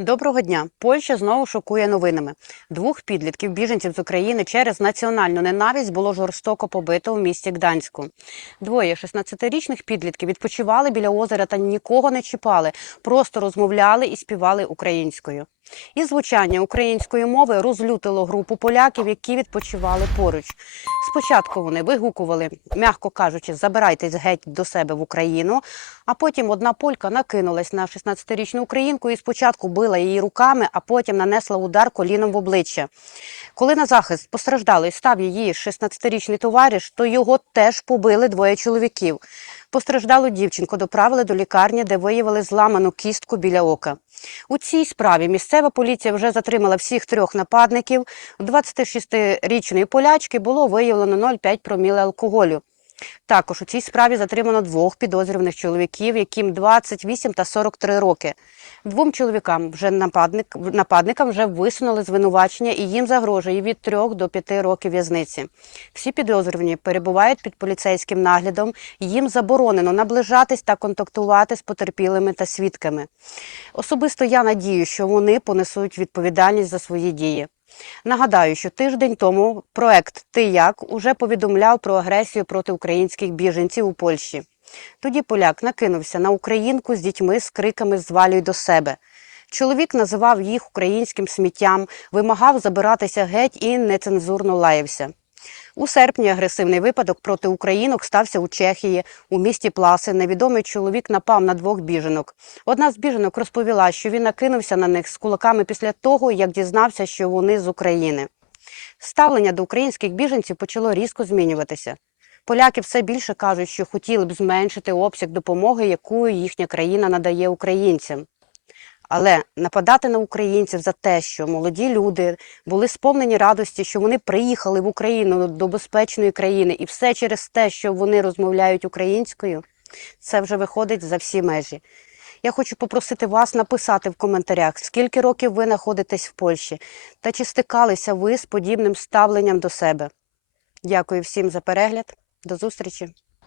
Доброго дня. Польща знову шокує новинами. Двох підлітків біженців з України через національну ненависть було жорстоко побито у місті Гданську. Двоє 16-річних підлітків відпочивали біля озера та нікого не чіпали, просто розмовляли і співали українською. І звучання української мови розлютило групу поляків, які відпочивали поруч. Спочатку вони вигукували, м'яко кажучи, забирайтесь геть до себе в Україну. А потім одна полька накинулась на 16-річну українку і спочатку била її руками, а потім нанесла удар коліном в обличчя. Коли на захист постраждалий став її 16-річний товариш, то його теж побили двоє чоловіків. Постраждалу дівчинку доправили до лікарні, де виявили зламану кістку біля ока. У цій справі місцева поліція вже затримала всіх трьох нападників. У 26-річної полячки було виявлено 0,5 проміли алкоголю. Також у цій справі затримано двох підозрюваних чоловіків, яким 28 та 43 роки. Двом чоловікам вже нападник, нападникам вже висунули звинувачення і їм загрожує від 3 до 5 років в'язниці. Всі підозрювані перебувають під поліцейським наглядом. Їм заборонено наближатись та контактувати з потерпілими та свідками. Особисто я надію, що вони понесуть відповідальність за свої дії. Нагадаю, що тиждень тому проект Ти як уже повідомляв про агресію проти українських біженців у Польщі. Тоді поляк накинувся на українку з дітьми з криками Звалюй до себе. Чоловік називав їх українським сміттям, вимагав забиратися геть і нецензурно лаявся. У серпні агресивний випадок проти українок стався у Чехії. У місті Пласи невідомий чоловік напав на двох біженок. Одна з біженок розповіла, що він накинувся на них з кулаками після того, як дізнався, що вони з України. Ставлення до українських біженців почало різко змінюватися. Поляки все більше кажуть, що хотіли б зменшити обсяг допомоги, яку їхня країна надає українцям. Але нападати на українців за те, що молоді люди були сповнені радості, що вони приїхали в Україну до безпечної країни, і все через те, що вони розмовляють українською, це вже виходить за всі межі. Я хочу попросити вас написати в коментарях, скільки років ви знаходитесь в Польщі, та чи стикалися ви з подібним ставленням до себе. Дякую всім за перегляд. До зустрічі!